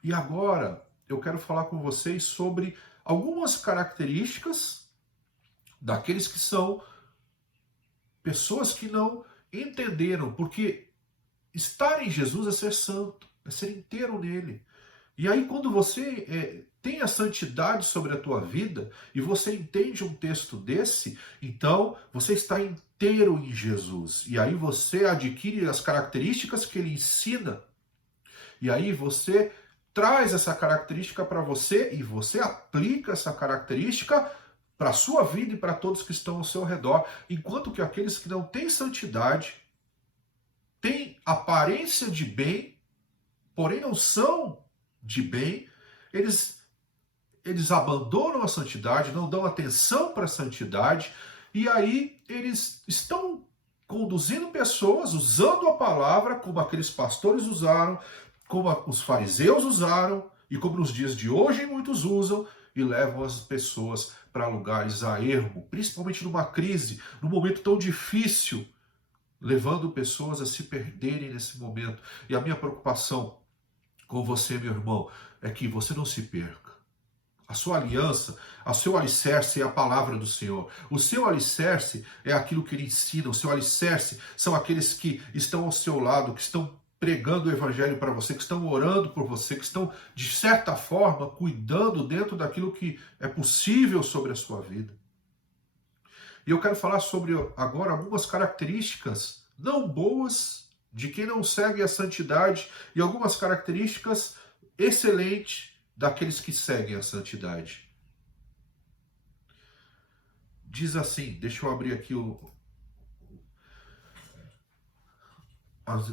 E agora eu quero falar com vocês sobre algumas características daqueles que são pessoas que não entenderam, porque estar em Jesus é ser santo, é ser inteiro nele. E aí quando você tem a santidade sobre a tua vida e você entende um texto desse, então você está inteiro em Jesus. E aí você adquire as características que ele ensina. E aí você traz essa característica para você e você aplica essa característica para a sua vida e para todos que estão ao seu redor. Enquanto que aqueles que não têm santidade, têm aparência de bem, porém não são de bem, eles abandonam a santidade, não dão atenção para a santidade, e aí eles estão conduzindo pessoas, usando a palavra como aqueles pastores usaram, como os fariseus usaram, e como nos dias de hoje muitos usam, e levam as pessoas para lugares a ermo, principalmente numa crise, num momento tão difícil, levando pessoas a se perderem nesse momento. E a minha preocupação com você, meu irmão, é que você não se perca. A sua aliança, o seu alicerce é a palavra do Senhor. O seu alicerce é aquilo que ele ensina. O seu alicerce são aqueles que estão ao seu lado, que estão pregando o evangelho para você, que estão orando por você, que estão, de certa forma, cuidando dentro daquilo que é possível sobre a sua vida. E eu quero falar sobre agora algumas características não boas de quem não segue a santidade e algumas características excelentes daqueles que seguem a santidade. Diz assim, deixa eu abrir aqui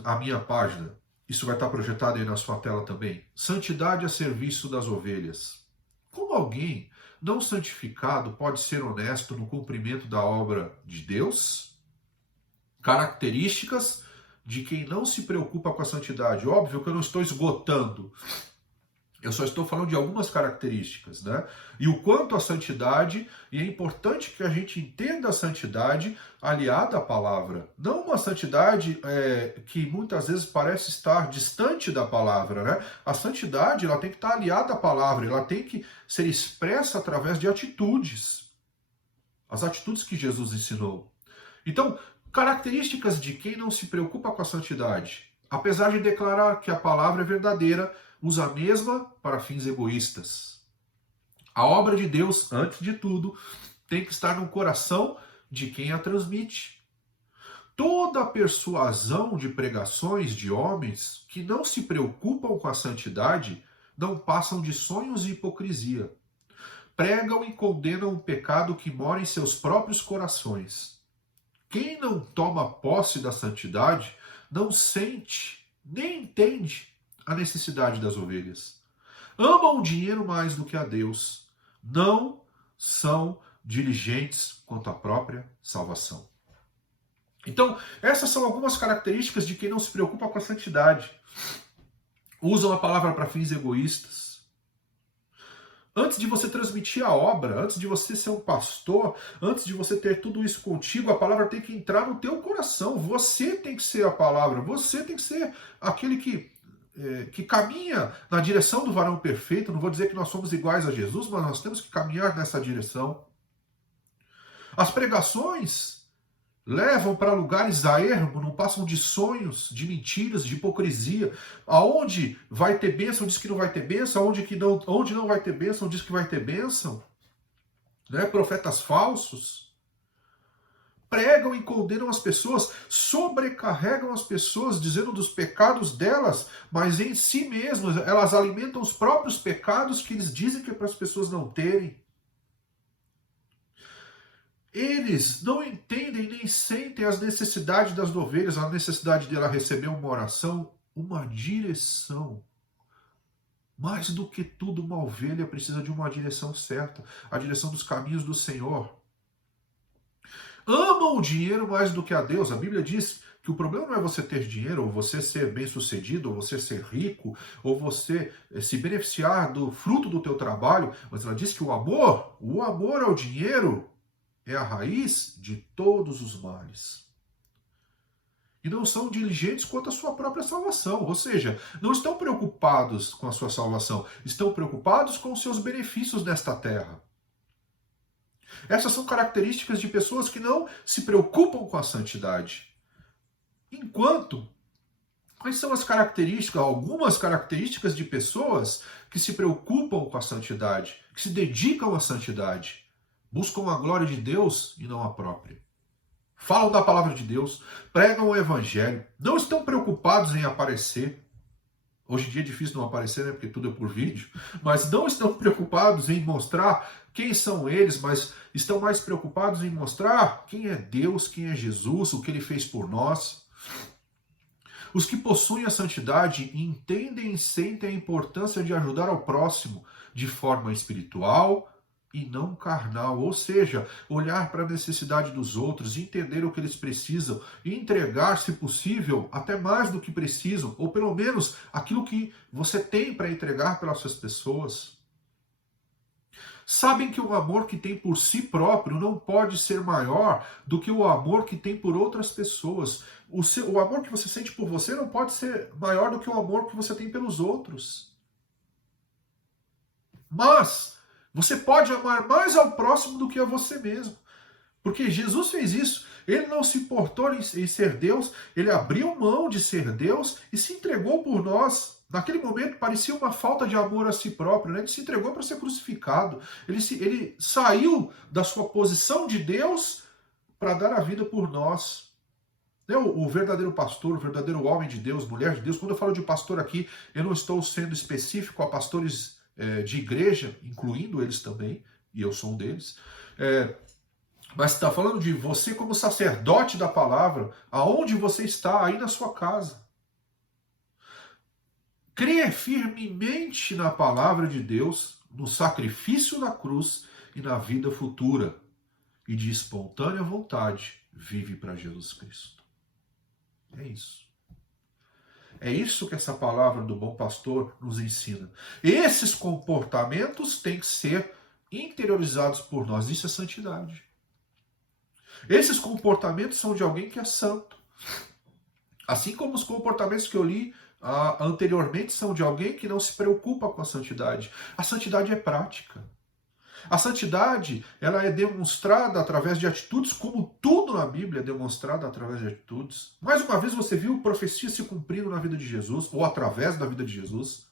a minha página. Isso vai estar projetado aí na sua tela também. Santidade a serviço das ovelhas. Como alguém não santificado pode ser honesto no cumprimento da obra de Deus? Características de quem não se preocupa com a santidade. Óbvio que eu não estou esgotando. Eu só estou falando de algumas características, né? E o quanto à santidade, e é importante que a gente entenda a santidade aliada à palavra. Não uma santidade que muitas vezes parece estar distante da palavra, né? A santidade, ela tem que estar aliada à palavra, ela tem que ser expressa através de atitudes. As atitudes que Jesus ensinou. Então, características de quem não se preocupa com a santidade. Apesar de declarar que a palavra é verdadeira, usa a mesma para fins egoístas. A obra de Deus, antes de tudo, tem que estar no coração de quem a transmite. Toda a persuasão de pregações de homens que não se preocupam com a santidade não passam de sonhos e hipocrisia. Pregam e condenam o pecado que mora em seus próprios corações. Quem não toma posse da santidade não sente, nem entende a necessidade das ovelhas. Amam o dinheiro mais do que a Deus. Não são diligentes quanto à própria salvação. Então, essas são algumas características de quem não se preocupa com a santidade. Usam a palavra para fins egoístas. Antes de você transmitir a obra, antes de você ser um pastor, antes de você ter tudo isso contigo, a palavra tem que entrar no teu coração. Você tem que ser a palavra. Você tem que ser aquele que caminha na direção do varão perfeito. Não vou dizer que nós somos iguais a Jesus, mas nós temos que caminhar nessa direção. As pregações levam para lugares a ermo, não passam de sonhos, de mentiras, de hipocrisia. Aonde vai ter bênção, diz que não vai ter bênção. Onde não vai ter bênção, diz que vai ter bênção. Né? Profetas falsos. Pregam e condenam as pessoas, sobrecarregam as pessoas, dizendo dos pecados delas, mas em si mesmas elas alimentam os próprios pecados que eles dizem que é para as pessoas não terem. Eles não entendem nem sentem as necessidades das ovelhas, a necessidade dela receber uma oração, uma direção. Mais do que tudo, uma ovelha precisa de uma direção certa, a direção dos caminhos do Senhor. Amam o dinheiro mais do que a Deus. A Bíblia diz que o problema não é você ter dinheiro, ou você ser bem-sucedido, ou você ser rico, ou você se beneficiar do fruto do teu trabalho, mas ela diz que o amor ao dinheiro é a raiz de todos os males. E não são diligentes quanto à sua própria salvação. Ou seja, não estão preocupados com a sua salvação. Estão preocupados com os seus benefícios nesta terra. Essas são características de pessoas que não se preocupam com a santidade. Enquanto, quais são as características, algumas características de pessoas que se preocupam com a santidade, que se dedicam à santidade? Buscam a glória de Deus e não a própria. Falam da palavra de Deus, pregam o evangelho, não estão preocupados em aparecer. Hoje em dia é difícil não aparecer, né? Porque tudo é por vídeo. Mas não estão preocupados em mostrar quem são eles, mas estão mais preocupados em mostrar quem é Deus, quem é Jesus, o que Ele fez por nós. Os que possuem a santidade entendem e sentem a importância de ajudar ao próximo de forma espiritual e não carnal, ou seja, olhar para a necessidade dos outros, entender o que eles precisam e entregar, se possível, até mais do que precisam, ou pelo menos aquilo que você tem para entregar para essas pessoas. Sabem que o amor que tem por si próprio não pode ser maior do que o amor que tem por outras pessoas. O amor que você sente por você não pode ser maior do que o amor que você tem pelos outros. Mas você pode amar mais ao próximo do que a você mesmo. Porque Jesus fez isso. Ele não se importou em ser Deus, ele abriu mão de ser Deus e se entregou por nós. Naquele momento parecia uma falta de amor a si próprio, né? Ele se entregou para ser crucificado. Ele saiu da sua posição de Deus para dar a vida por nós. O verdadeiro pastor, o verdadeiro homem de Deus, mulher de Deus, quando eu falo de pastor aqui, eu não estou sendo específico a pastores de igreja, incluindo eles também, e eu sou um deles, mas está falando de você como sacerdote da palavra, aonde você está, aí na sua casa. Crer firmemente na palavra de Deus, no sacrifício da cruz e na vida futura, e de espontânea vontade vive para Jesus Cristo. É isso. É isso que essa palavra do bom pastor nos ensina. Esses comportamentos têm que ser interiorizados por nós. Isso é santidade. Esses comportamentos são de alguém que é santo. Assim como os comportamentos que eu li anteriormente são de alguém que não se preocupa com a santidade. A santidade é prática. A santidade, ela é demonstrada através de atitudes, como tudo na Bíblia é demonstrado através de atitudes. Mais uma vez você viu profecia se cumprindo na vida de Jesus, ou através da vida de Jesus.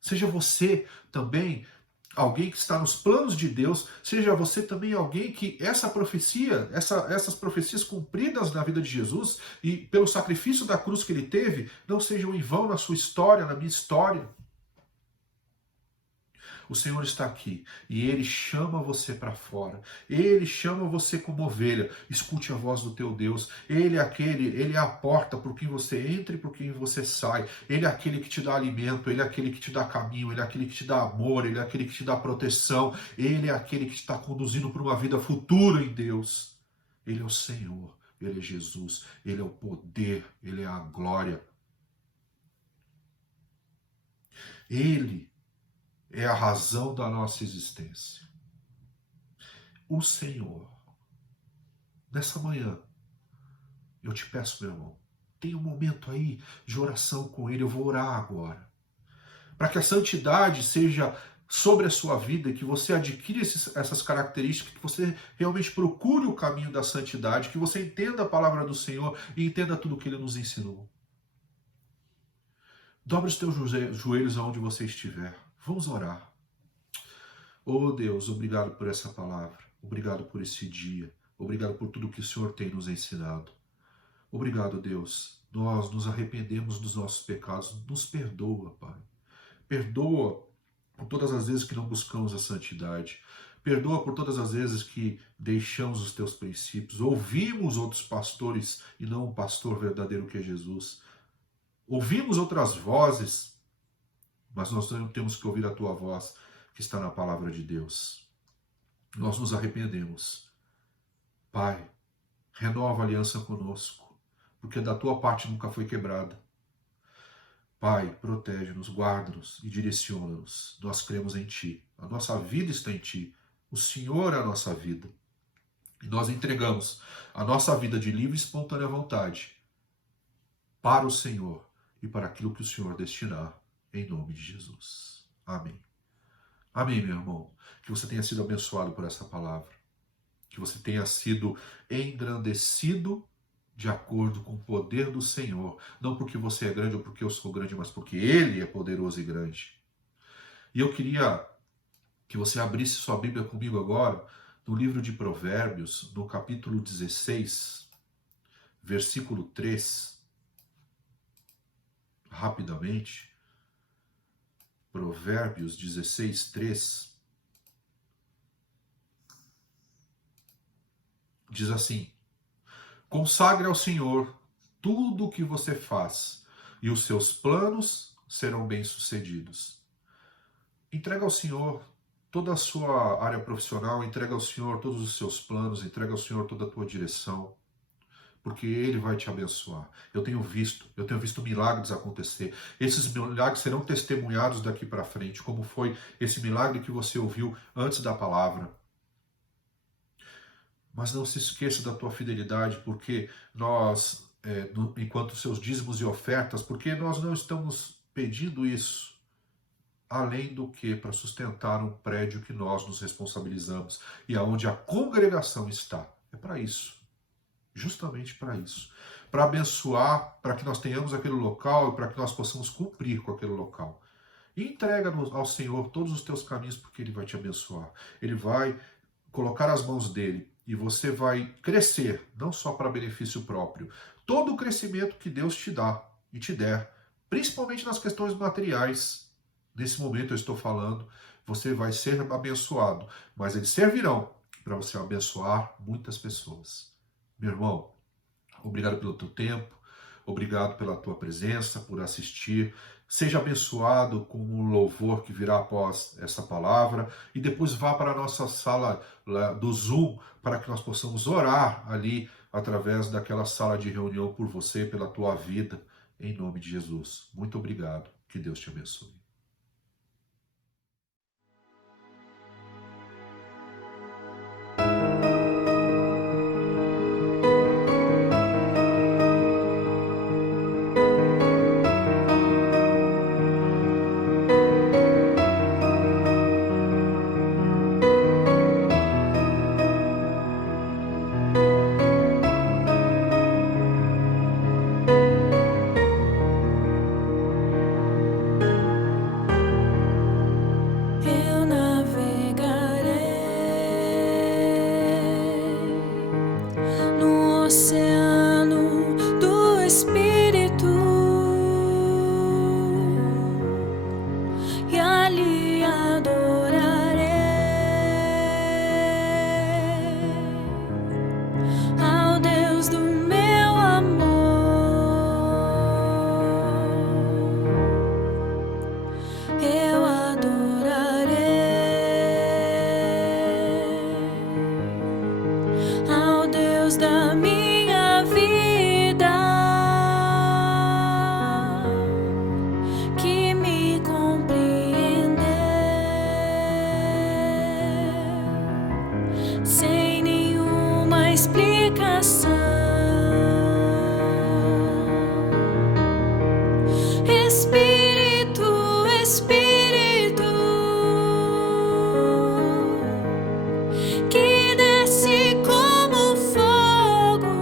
Seja você também alguém que está nos planos de Deus, seja você também alguém que essas profecias cumpridas na vida de Jesus e pelo sacrifício da cruz que ele teve, não sejam em vão na sua história, na minha história. O Senhor está aqui e Ele chama você para fora. Ele chama você como ovelha. Escute a voz do teu Deus. Ele é a porta por quem você entra e por quem você sai. Ele é aquele que te dá alimento, Ele é aquele que te dá caminho, Ele é aquele que te dá amor, Ele é aquele que te dá proteção. Ele é aquele que te está conduzindo para uma vida futura em Deus. Ele é o Senhor, Ele é Jesus, Ele é o poder, Ele é a glória. Ele é a razão da nossa existência. O Senhor. Nessa manhã, eu te peço, meu irmão, tenha um momento aí de oração com Ele. Eu vou orar agora. Para que a santidade seja sobre a sua vida, que você adquira essas características, que você realmente procure o caminho da santidade, que você entenda a palavra do Senhor e entenda tudo o que Ele nos ensinou. Dobre os teus joelhos aonde você estiver. Vamos orar. Oh Deus, obrigado por essa palavra. Obrigado por esse dia. Obrigado por tudo que o Senhor tem nos ensinado. Obrigado, Deus. Nós nos arrependemos dos nossos pecados. Nos perdoa, Pai. Perdoa por todas as vezes que não buscamos a santidade. Perdoa por todas as vezes que deixamos os teus princípios. Ouvimos outros pastores e não o pastor verdadeiro que é Jesus. Ouvimos outras vozes, mas nós não temos que ouvir a tua voz que está na palavra de Deus. Nós nos arrependemos. Pai, renova a aliança conosco, porque da tua parte nunca foi quebrada. Pai, protege-nos, guarda-nos e direciona-nos. Nós cremos em Ti. A nossa vida está em Ti. O Senhor é a nossa vida. E nós entregamos a nossa vida de livre e espontânea vontade para o Senhor e para aquilo que o Senhor destinar. Em nome de Jesus. Amém. Amém, meu irmão. Que você tenha sido abençoado por essa palavra. Que você tenha sido engrandecido de acordo com o poder do Senhor. Não porque você é grande ou porque eu sou grande, mas porque Ele é poderoso e grande. E eu queria que você abrisse sua Bíblia comigo agora no livro de Provérbios, no capítulo 16, versículo 3. Rapidamente. Provérbios 16, 3. Diz assim: consagre ao Senhor tudo o que você faz, e os seus planos serão bem-sucedidos. Entrega ao Senhor toda a sua área profissional, entrega ao Senhor todos os seus planos, entrega ao Senhor toda a tua direção, porque Ele vai te abençoar. Eu tenho visto milagres acontecer. Esses milagres serão testemunhados daqui para frente, como foi esse milagre que você ouviu antes da palavra. Mas não se esqueça da tua fidelidade, porque nós, enquanto seus dízimos e ofertas, porque nós não estamos pedindo isso além do que para sustentar um prédio que nós nos responsabilizamos e aonde a congregação está. É para isso. Justamente para isso. Para abençoar, para que nós tenhamos aquele local e para que nós possamos cumprir com aquele local. E entrega ao Senhor todos os teus caminhos, porque Ele vai te abençoar. Ele vai colocar as mãos dele e você vai crescer, não só para benefício próprio. Todo o crescimento que Deus te dá e te der, principalmente nas questões materiais, nesse momento eu estou falando, você vai ser abençoado, mas eles servirão para você abençoar muitas pessoas. Meu irmão, obrigado pelo teu tempo, obrigado pela tua presença, por assistir. Seja abençoado com o louvor que virá após essa palavra e depois vá para a nossa sala do Zoom para que nós possamos orar ali através daquela sala de reunião por você, pela tua vida, em nome de Jesus. Muito obrigado. Que Deus te abençoe. Eu navegarei no oceano do Espírito e ali adorarei ao Deus do meu amor. Eu ao Deus da minha vida, que me compreendeu sem nenhuma explicação. Espírito, Espírito, que desce como fogo,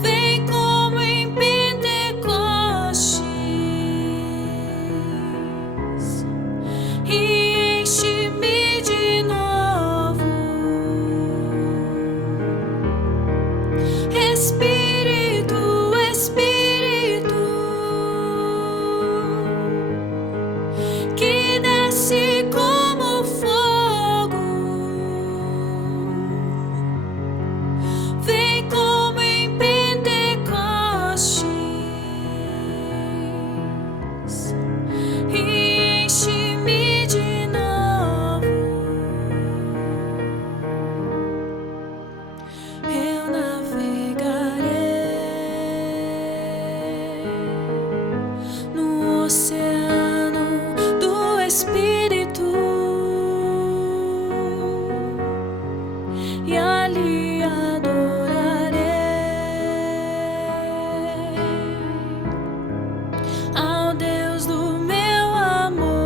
vem como em Pentecostes e enche-me de novo. Espírito, Espírito, que desce como fogo, vem como em Pentecostes e enche-me de novo. Eu navegarei no oceano do Espírito e ali adorarei ao Deus do meu amor.